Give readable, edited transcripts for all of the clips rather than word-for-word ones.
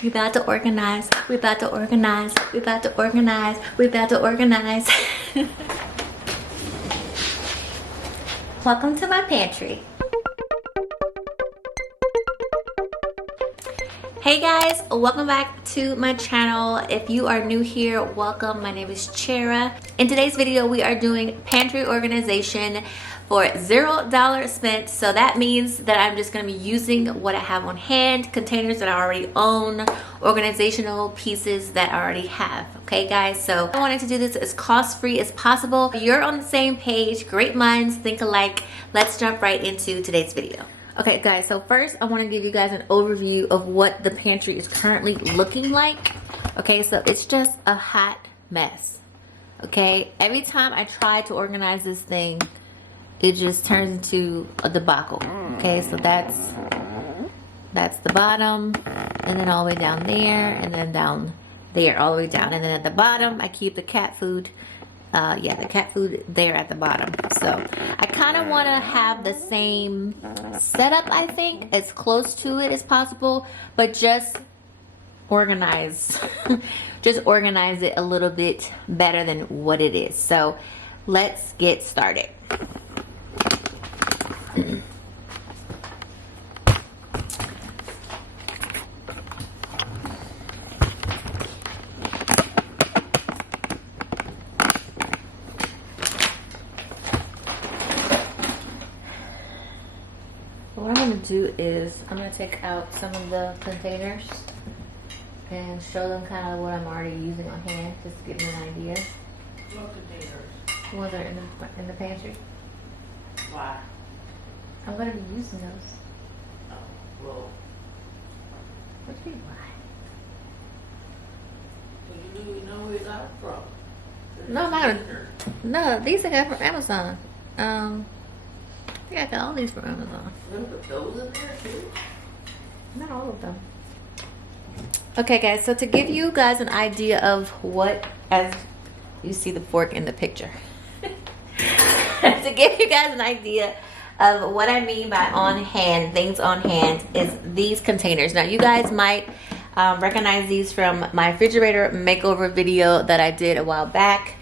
We about to organize. We about to organize. We about to organize. We about to organize. Welcome to my pantry. Hey guys, welcome back to my channel. If you are new here, welcome. My name is Chera. In today's video, we are doing pantry organization for $0 spent. So that means that I'm just gonna be using what I have on hand, containers that I already own, organizational pieces that I already have. Okay guys, so I wanted to do this as cost-free as possible. You're on the same page, great minds think alike. Let's jump right into today's video. Okay guys, so first I want to give you guys an overview of what the pantry is currently looking like. Okay, so it's just a hot mess. Okay, every time I try to organize this thing, it just turns into a debacle. Okay, so that's the bottom, and then all the way down there, and then down there, all the way down, and then at the bottom I keep the cat food. Yeah, the cat food there at the bottom. So I kind of want to have the same setup, I think, as close to it as possible, but just organize just organize it a little bit better than what it is. So let's get started. What I'm going to do is I'm going to take out some of the containers and show them kind of what I'm already using on hand, just to give them an idea. What containers? The ones that are in the pantry. Why? I'm going to be using those. Oh, well. What do you mean why? Well, you do know where you got it from. No, I'm not gonna. No, these I got from Amazon. Yeah, I got all these from Amazon. You put those in there too? Not all of them. Okay, guys. So to give you guys an idea of what, as you see the fork in the picture, to give you guys an idea of what I mean by on hand, things on hand, is these containers. Now, you guys might recognize these from my refrigerator makeover video that I did a while back.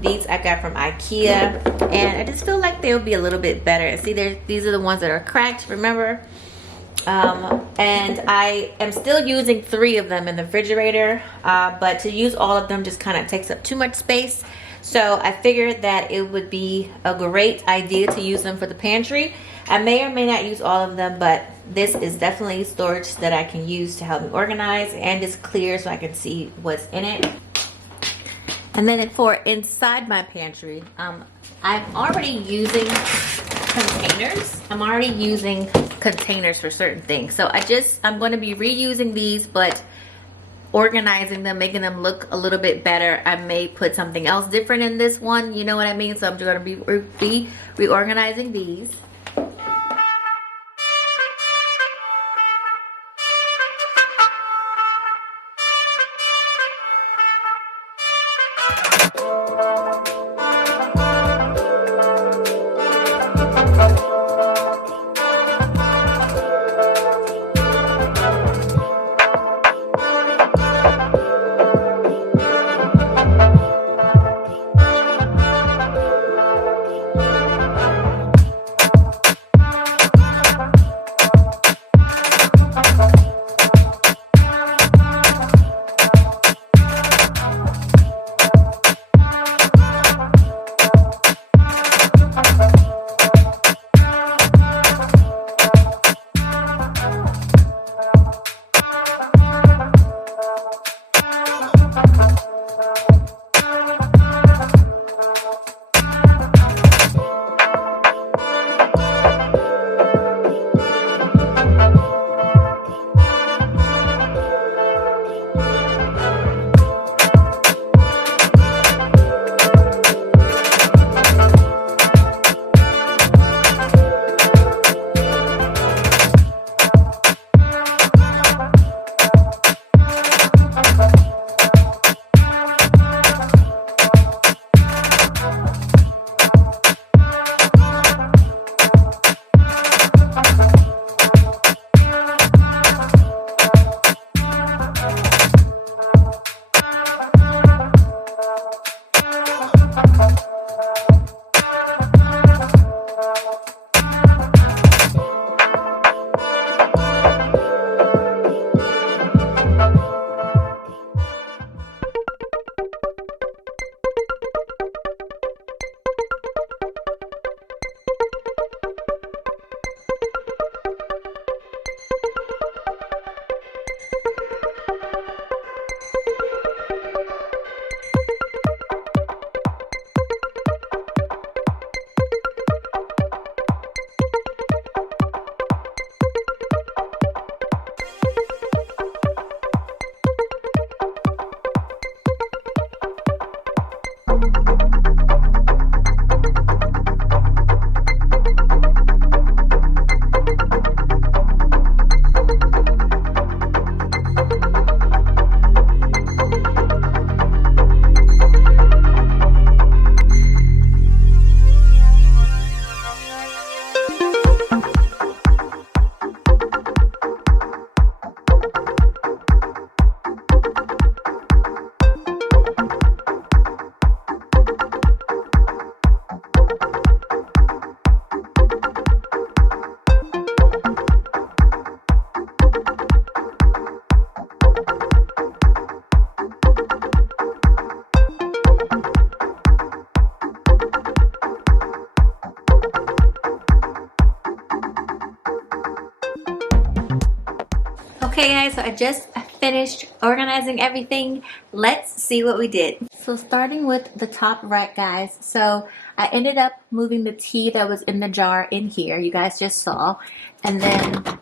These I got from IKEA, and I just feel like they'll be a little bit better. See, these are the ones that are cracked, remember? And I am still using 3 of them in the refrigerator, but to use all of them just kind of takes up too much space. So I figured that it would be a great idea to use them for the pantry. I may or may not use all of them, but this is definitely storage that I can use to help me organize, and it's clear so I can see what's in it. And then for inside my pantry, I'm already using containers. I'm already using containers for certain things. So I'm going to be reusing these, but organizing them, making them look a little bit better. I may put something else different in this one, you know what I mean? So I'm going to be reorganizing these. Okay guys, so I just finished organizing everything. Let's see what we did. So starting with the top rack, guys. So I ended up moving the tea that was in the jar in here, you guys just saw. And then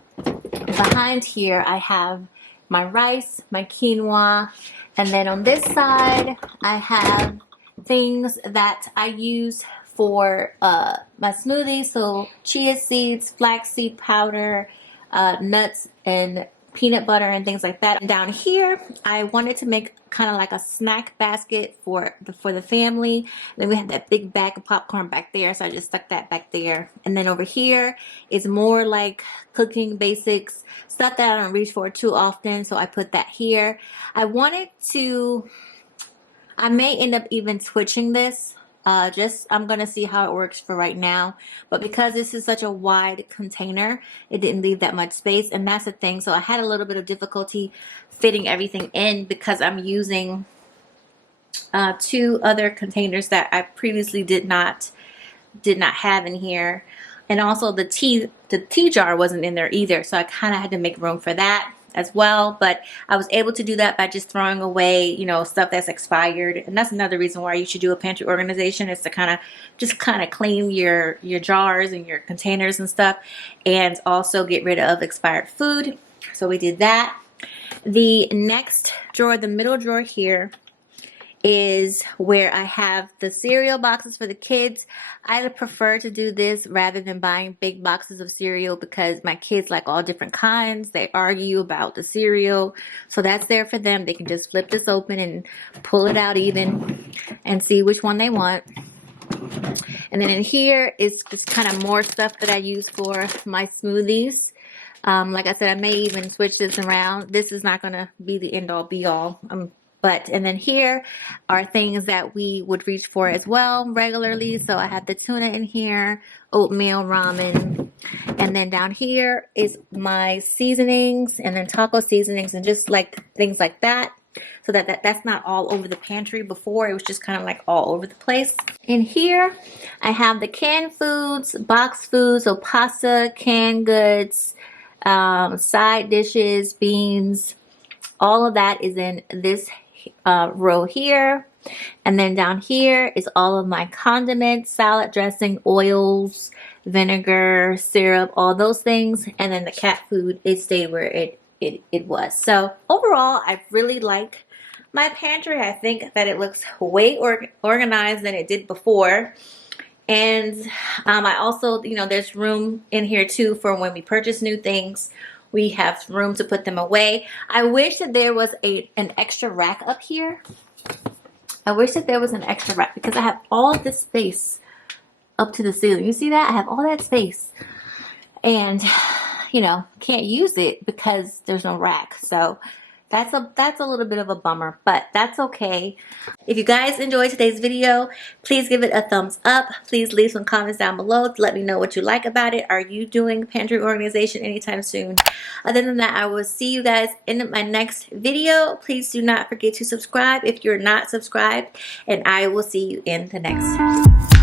behind here I have my rice, my quinoa, and then on this side I have things that I use for my smoothies. So chia seeds, flaxseed powder, nuts, and peanut butter and things like that. And down here I wanted to make kind of like a snack basket for the family. And then we have that big bag of popcorn back there, so I just stuck that back there. And then over here is more like cooking basics, stuff that I don't reach for too often, so I put that here. I may end up even switching this. I'm gonna see how it works for right now, but because this is such a wide container, it didn't leave that much space, and that's the thing. So I had a little bit of difficulty fitting everything in because I'm using two other containers that I previously did not have in here, and also the tea jar wasn't in there either, so I kind of had to make room for that as well. But I was able to do that by just throwing away, you know, stuff that's expired. And that's another reason why you should do a pantry organization, is to kind of clean your jars and your containers and stuff, and also get rid of expired food. So we did that. The next drawer, the middle drawer here, is where I have the cereal boxes for the kids. I prefer to do this rather than buying big boxes of cereal because my kids like all different kinds. They argue about the cereal. So that's there for them. They can just flip this open and pull it out even and see which one they want. And then in here is just kind of more stuff that I use for my smoothies. Like I said, I may even switch this around. This is not going to be the end all be all. And then here are things that we would reach for as well regularly. So I have the tuna in here, oatmeal, ramen. And then down here is my seasonings, and then taco seasonings, and just like things like that. So that's not all over the pantry. Before it was just kind of like all over the place. In here I have the canned foods, box foods, so pasta, canned goods, side dishes, beans. All of that is in this row here. And then down here is all of my condiments, salad dressing, oils, vinegar, syrup, all those things. And then the cat food, it stayed where it was. So overall, I really like my pantry. I think that it looks way organized than it did before. And I also, you know, there's room in here too for when we purchase new things. We have room to put them away. I wish that there was an extra rack up here. I wish that there was an extra rack because I have all of this space up to the ceiling. You see that? I have all that space. And, you know, can't use it because there's no rack. So that's a little bit of a bummer, but that's okay. If you guys enjoyed today's video, please give it a thumbs up. Please leave some comments down below to let me know what you like about it. Are you doing pantry organization anytime soon? Other than that, I will see you guys in my next video. Please do not forget to subscribe if you're not subscribed, and I will see you in the next.